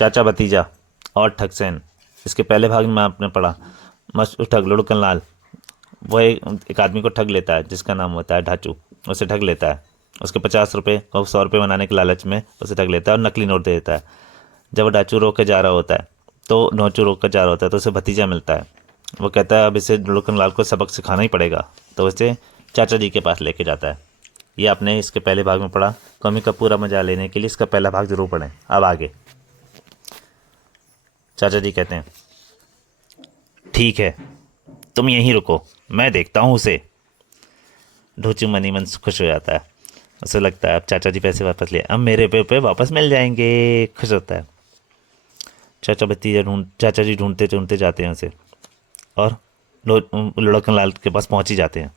चाचा भतीजा और ठगसेन। इसके पहले भाग में आपने पढ़ा मस्त ठग लुढ़कन लाल। वो एक आदमी को ठग लेता है जिसका नाम होता है ढाचू। उसे ठग लेता है, उसके 50 रुपये और 100 रुपये बनाने के लालच में उसे ठग लेता है और नकली नोट दे देता है। जब वो ढाचू रोक के जा रहा होता है तो नोचू रोक कर जा रहा होता है तो उसे भतीजा मिलता है। वो कहता है अब इसे लुढ़कन लाल को सबक सिखाना ही पड़ेगा, तो उसे चाचा जी के पास लेके जाता है। ये आपने इसके पहले भाग में पढ़ा। कॉमिक का पूरा मजा लेने के लिए इसका पहला भाग जरूर पढ़ें। अब आगे चाचा जी कहते हैं ठीक है, तुम यहीं रुको, मैं देखता हूँ उसे। ढोचू मनी मन खुश हो जाता है। उसे लगता है अब चाचा जी पैसे वापस ले, अब मेरे पे वापस मिल जाएंगे। खुश होता है। चाचा जी ढूंढते ढूंढते जाते हैं उसे और लुढ़कन लाल के पास पहुंच ही जाते हैं।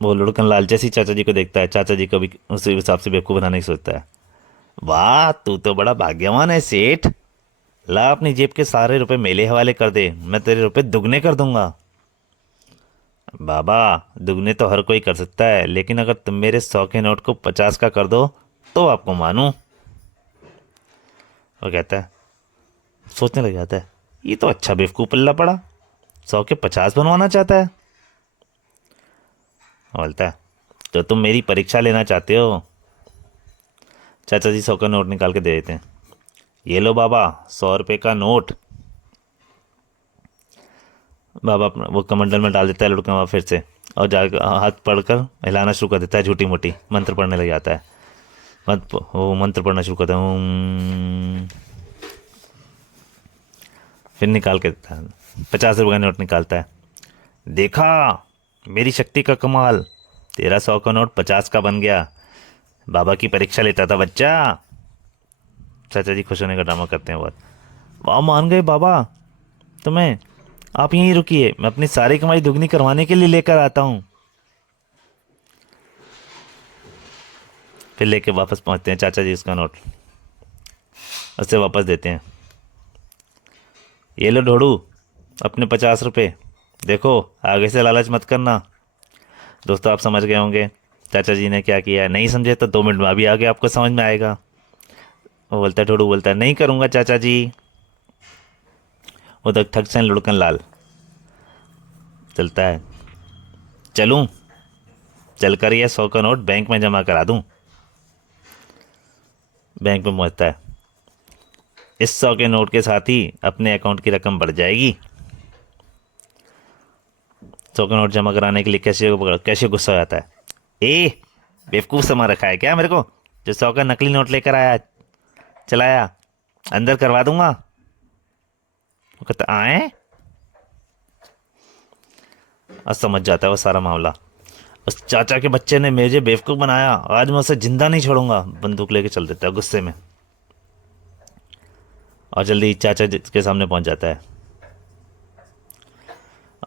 वो लुढ़कन लाल जैसे ही चाचा जी को देखता है, चाचा जी को भी उसी हिसाब से बेवकूफ़ बनाने की सोचता है। वाह, तू तो बड़ा भाग्यवान है सेठ। ला अपनी जेब के सारे रुपए मेले हवाले कर दे, मैं तेरे रुपए दुगने कर दूंगा। बाबा, दुगने तो हर कोई कर सकता है, लेकिन अगर तुम मेरे 100 के नोट को 50 का कर दो तो आपको मानूं। वो कहता है, सोचने लग जाता है, ये तो अच्छा बेवकूफ़ पल्ला पड़ा, 100 के 50 बनवाना चाहता है। बोलता है, तो तुम मेरी परीक्षा लेना चाहते हो। चाचा जी 100 का नोट निकाल के दे देते हैं। ये लो बाबा, 100 रुपये का नोट। बाबा अपना वो कमंडल में डाल देता है लुढ़कन फिर से, और जाकर हाथ पढ़कर हिलाना शुरू कर देता है, झूठी मूठी मंत्र पढ़ने लग जाता है। वो मंत्र पढ़ना शुरू करता है, फिर निकाल के देता है। 50 रुपये का नोट निकालता है। देखा मेरी शक्ति का कमाल, तेरा 100 का नोट 50 का बन गया। बाबा की परीक्षा लेता था बच्चा। चाचा जी खुश होने का ड्रामा करते हैं बहुत। वाह, मान गए बाबा तुम्हें, आप यहीं रुकिए, मैं अपनी सारी कमाई दुगनी करवाने के लिए लेकर आता हूँ। फिर लेके वापस पहुँचते हैं चाचा जी उसका नोट उससे वापस देते हैं। ये लो ढोड़ू, अपने 50 रुपये, देखो आगे से लालच मत करना। दोस्तों आप समझ गए होंगे चाचा जी ने क्या किया है। नहीं समझे तो 2 मिनट में अभी आगे आपको समझ में आएगा। वो बोलता है, ढोड़ू बोलता है, नहीं करूँगा चाचा जी। उधर ठगसन लुढ़कन लाल चलता है, चलूं, चलकर यह 100 का नोट बैंक में जमा करा दूं। बैंक में पहुंचता है। इस 100 के नोट के साथ ही अपने अकाउंट की रकम बढ़ जाएगी। 100 का नोट जमा कराने के लिए कैशियर को पकड़, कैशियर गुस्सा हो जाता है। ए बेवकूफ़ समा रखा है क्या मेरे को, जो 100 का नकली नोट लेकर आया चलाया, अंदर करवा दूंगा। वो कहता आए, अब समझ जाता है वो सारा मामला। उस चाचा के बच्चे ने मुझे बेवकूफ़ बनाया, आज मैं उसे जिंदा नहीं छोड़ूंगा। बंदूक लेके चल देता है गुस्से में, और जल्दी चाचा जी के सामने पहुंच जाता है।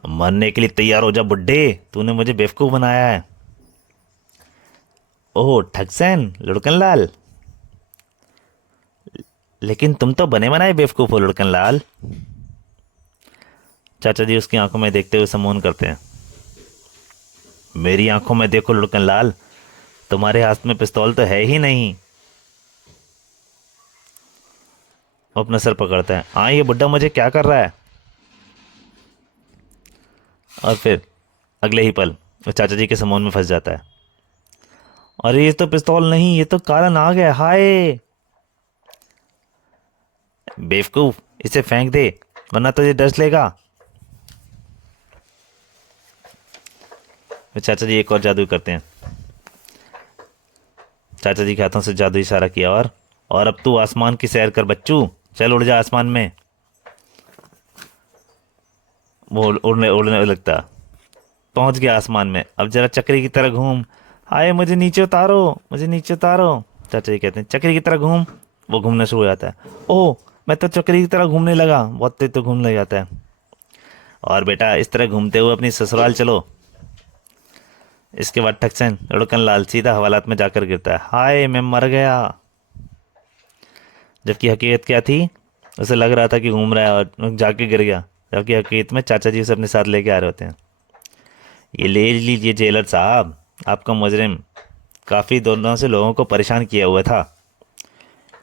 मरने के लिए तैयार हो जा बुड्ढे, तूने मुझे बेवकूफ़ बनाया है। ओह ठगसन लुढ़कन लाल, लेकिन तुम तो बने बनाए बेवकूफ़ हो लुढ़कन लाल। चाचा जी उसकी आंखों में देखते हुए सम्मोहन करते हैं। मेरी आंखों में देखो लुढ़कन लाल, तुम्हारे हाथ में पिस्तौल तो है ही नहीं। वो अपना सर पकड़ता है, हाँ ये बुड्ढा मुझे क्या कर रहा है। और फिर अगले ही पल वो चाचा जी के सम्मोहन में फंस जाता है। अरे ये तो पिस्तौल नहीं, ये तो काला नाग है, हाय। बेवकूफ, इसे फेंक दे वरना तुझे डस लेगा। फिर चाचा जी एक और जादू करते हैं। चाचा जी के हाथों से जादू इशारा किया, और अब तू आसमान की सैर कर बच्चू, चल उड़ जा आसमान में। वो उड़ने उड़ने लगता, पहुंच गया आसमान में। अब जरा चक्री की तरह घूम। हाय मुझे नीचे उतारो, मुझे नीचे उतारो। चाचा जी कहते हैं चक्री की तरह घूम। वो घूमना शुरू हो जाता है। ओह, मैं तो चक्री की तरह घूमने लगा, बहुत तेज तो घूमने लग जाता है। और बेटा इस तरह घूमते हुए अपनी ससुराल चलो। इसके बाद ठगसन लुढ़कन लाल सीधा हवालात में जाकर गिरता है। हाय मैं मर गया। जबकि हकीकत क्या थी, उसे लग रहा था कि घूम रहा है और जाके गिर गया, जबकि हकीकत में चाचा जी उसे अपने साथ लेके आ रहे होते हैं। ये ले लीजिए जेलर साहब, आपका मुजरिम काफ़ी दोनों से लोगों को परेशान किया हुआ था।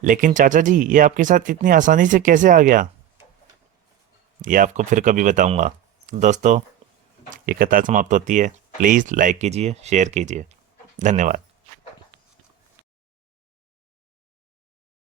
लेकिन चाचा जी ये आपके साथ इतनी आसानी से कैसे आ गया, ये आपको फिर कभी बताऊंगा। दोस्तों, ये कथा समाप्त होती है। प्लीज़ लाइक कीजिए, शेयर कीजिए। धन्यवाद।